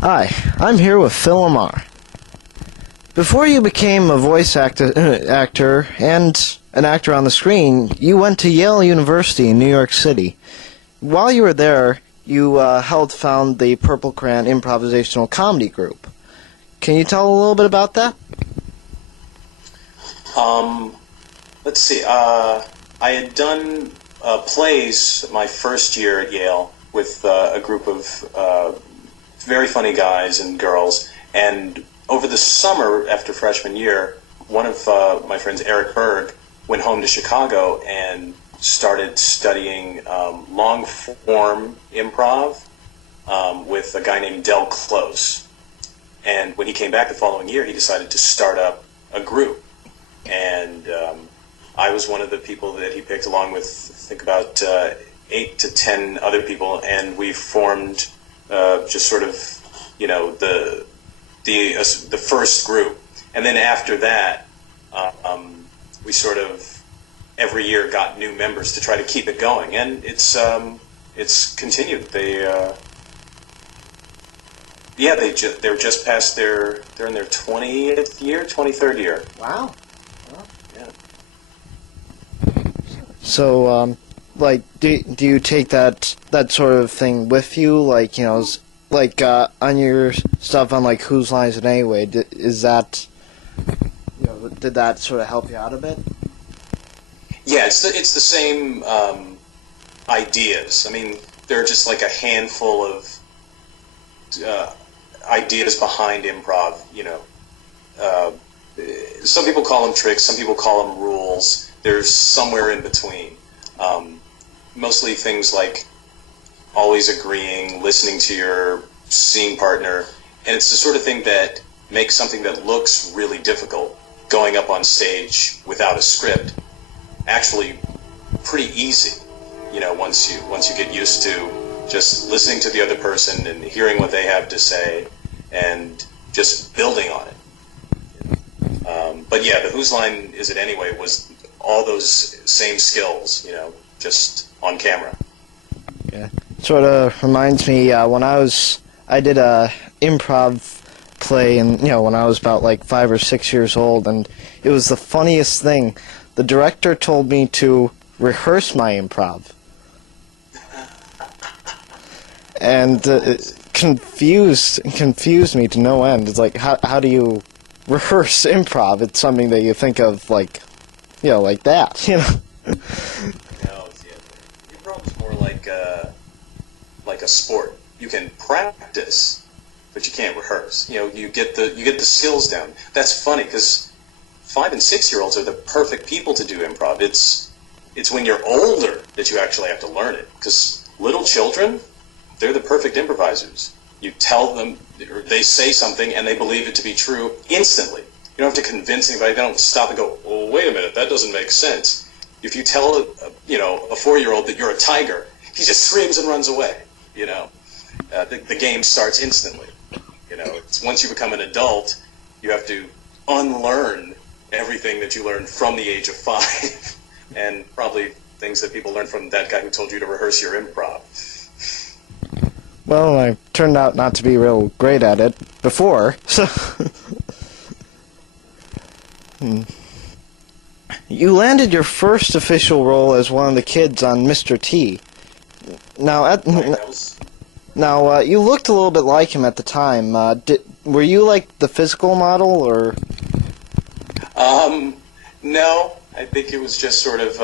Hi, I'm here with LaMarr. Before you became a actor and an actor on the screen, you went to Yale University in New York City. While you were there, you helped found the Purple Crayon improvisational comedy group. Can you tell a little bit about that? Let's see. I had done plays my first year at Yale with a group of very funny guys and girls. And over the summer after freshman year, one of my friends, Eric Berg, went home to Chicago and started studying long-form improv with a guy named Del Close. And when he came back the following year, he decided to start up a group. And I was one of the people that he picked, along with, I think, about 8 to 10 other people, and we formed just sort of, the first group. And then after that, we sort of every year got new members to try to keep it going, and it's continued. They're just past they're in their 20th year, 23rd year. Wow. Yeah. So, do you take that sort of thing with you, on your stuff on Whose Line Is It Anyway? Is that, did that sort of help you out a bit? Yeah, it's the same ideas. I mean, there are just like a handful of ideas behind improv. Some people call them tricks, some people call them rules. There's somewhere in between. Mostly things like always agreeing, listening to your scene partner, and it's the sort of thing that makes something that looks really difficult, going up on stage without a script, actually pretty easy. Once you get used to just listening to the other person and hearing what they have to say, and just building on it. But yeah, the Whose Line Is It Anyway was all those same skills, just on camera. Yeah, sort of reminds me when I did a improv play, and when I was about 5 or 6 years old, and it was the funniest thing. The director told me to rehearse my improv, and it confused me to no end. It's like, how do you rehearse improv? It's something that you think of like that, No, improv's more like a sport. You can practice, but you can't rehearse. You get the skills down. That's funny because 5 and 6-year-olds are the perfect people to do improv. It's when you're older that you actually have to learn it, because little children, they're the perfect improvisers. You tell them, or they say something, and they believe it to be true instantly. You don't have to convince anybody. They don't stop and go, "Oh, wait a minute, that doesn't make sense." If you tell a 4-year-old that you're a tiger, he just screams and runs away. The game starts instantly. It's once you become an adult, you have to unlearn everything that you learned from the age of 5, and probably things that people learned from that guy who told you to rehearse your improv. Well, I turned out not to be real great at it before, so... You landed your first official role as one of the kids on Mr. T. Now, you looked a little bit like him at the time. Were you the physical model, or...? No. I think it was just sort of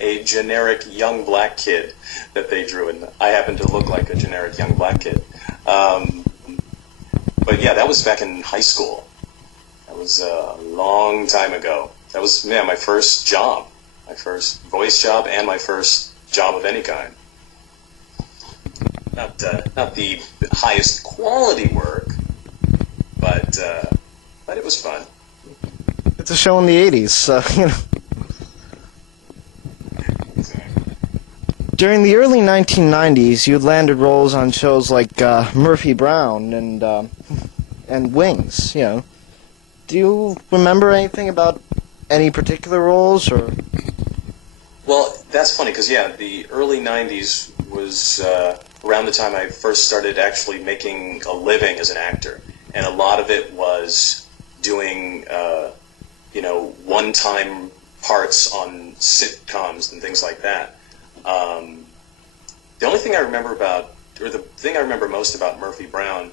a generic young black kid that they drew, and I happened to look like a generic young black kid. But yeah, that was back in high school. That was a long time ago. That was my first job, my first voice job, and my first job of any kind. Not the highest quality work, but it was fun. It's a show in the 80s, so, During the early 1990s, you landed roles on shows like Murphy Brown and Wings, Do you remember anything about any particular roles, or...? Well, that's funny, because, the early 90s was around the time I first started actually making a living as an actor, and a lot of it was doing, one-time parts on sitcoms and things like that. The only thing I remember about, or the thing I remember most about Murphy Brown,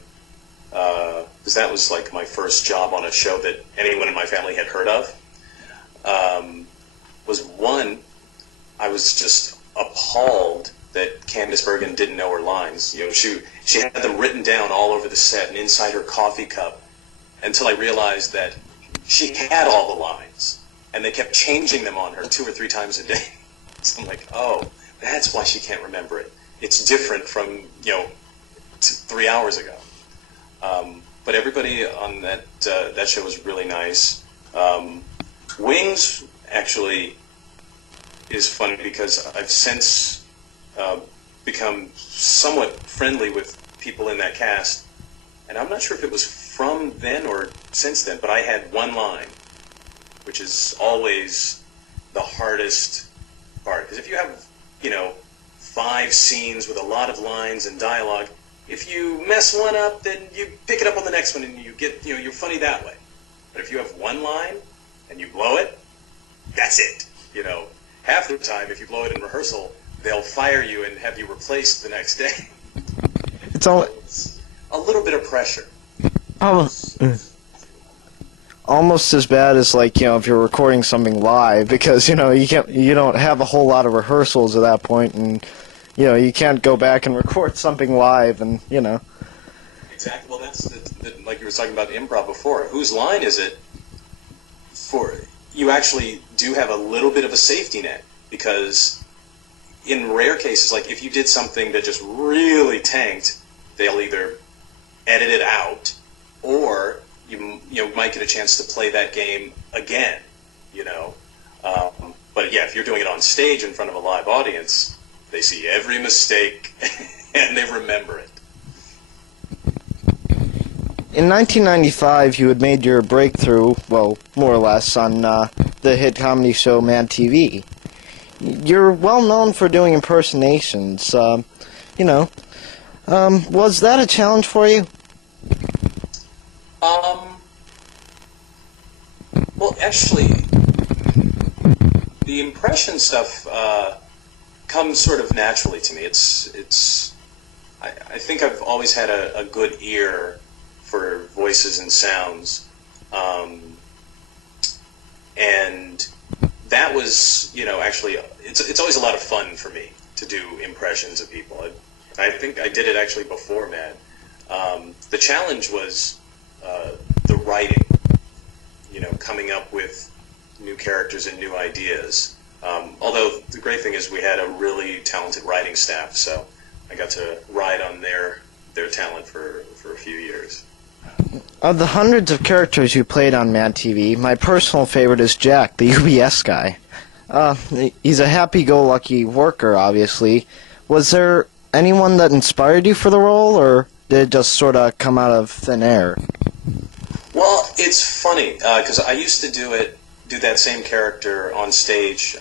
because that was like my first job on a show that anyone in my family had heard of, was one, I was just appalled that Candice Bergen didn't know her lines. She had them written down all over the set and inside her coffee cup, until I realized that she had all the lines, and they kept changing them on her 2 or 3 times a day. So I'm like, oh, that's why she can't remember it. It's different from 3 hours ago. But everybody on that show was really nice. Wings actually is funny because I've since become somewhat friendly with people in that cast, and I'm not sure if it was from then or since then, but I had one line, which is always the hardest part. Because if you have, 5 scenes with a lot of lines and dialogue, if you mess one up, then you pick it up on the next one and you get, you're funny that way. But if you have one line and you blow it, that's it. Half the time, if you blow it in rehearsal, they'll fire you and have you replaced the next day. It's all a little bit of pressure. Almost as bad as if you're recording something live, because you don't have a whole lot of rehearsals at that point, and you can't go back and record something live, and Exactly. Well, that's like you were talking about improv before. Whose line is it? For you actually do have a little bit of a safety net, because in rare cases, like if you did something that just really tanked, they'll either edit it out, or you might get a chance to play that game again, But yeah, if you're doing it on stage in front of a live audience, they see every mistake and they remember it. In 1995, you had made your breakthrough, well, more or less, on the hit comedy show Mad TV. You're well known for doing impersonations. Was that a challenge for you? Well, actually, the impression stuff comes sort of naturally to me. I think I've always had a good ear for voices and sounds, and that was, actually, it's always a lot of fun for me to do impressions of people. I think I did it actually before Mad. The challenge was the writing, coming up with new characters and new ideas. Although the great thing is we had a really talented writing staff, so I got to ride on their talent for a few years. Of the hundreds of characters you played on Mad TV, my personal favorite is Jack, the UBS guy. He's a happy-go-lucky worker, obviously. Was there anyone that inspired you for the role, or did it just sort of come out of thin air? Well, it's funny, because I used to do that same character on stage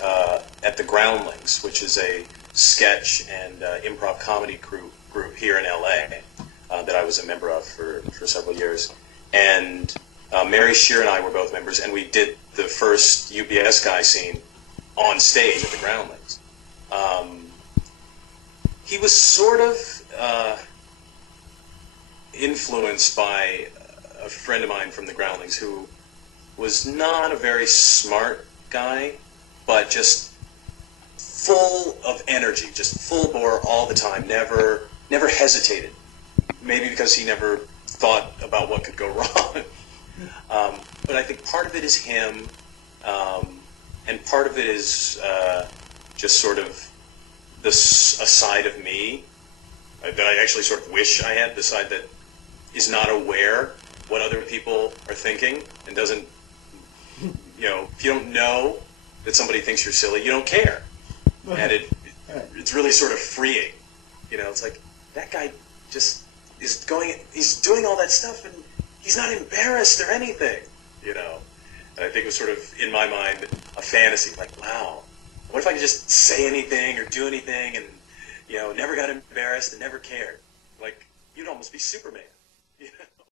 at the Groundlings, which is a sketch and improv comedy group here in LA that I was a member of for several years. And Mary Shear and I were both members, and we did the first UBS guy scene on stage at the Groundlings. He was sort of influenced by a friend of mine from the Groundlings who was not a very smart guy, but just full of energy, just full bore all the time, never hesitated. Maybe because he never thought about what could go wrong. But I think part of it is him, and part of it is just sort of a side of me that I actually sort of wish I had, the side that is not aware what other people are thinking and doesn't, if you don't know that somebody thinks you're silly, you don't care. And it's really sort of freeing. It's like, that guy just he's doing all that stuff and he's not embarrassed or anything, And I think it was sort of, in my mind, a fantasy, like, wow, what if I could just say anything or do anything and, never got embarrassed and never cared. Like, you'd almost be Superman.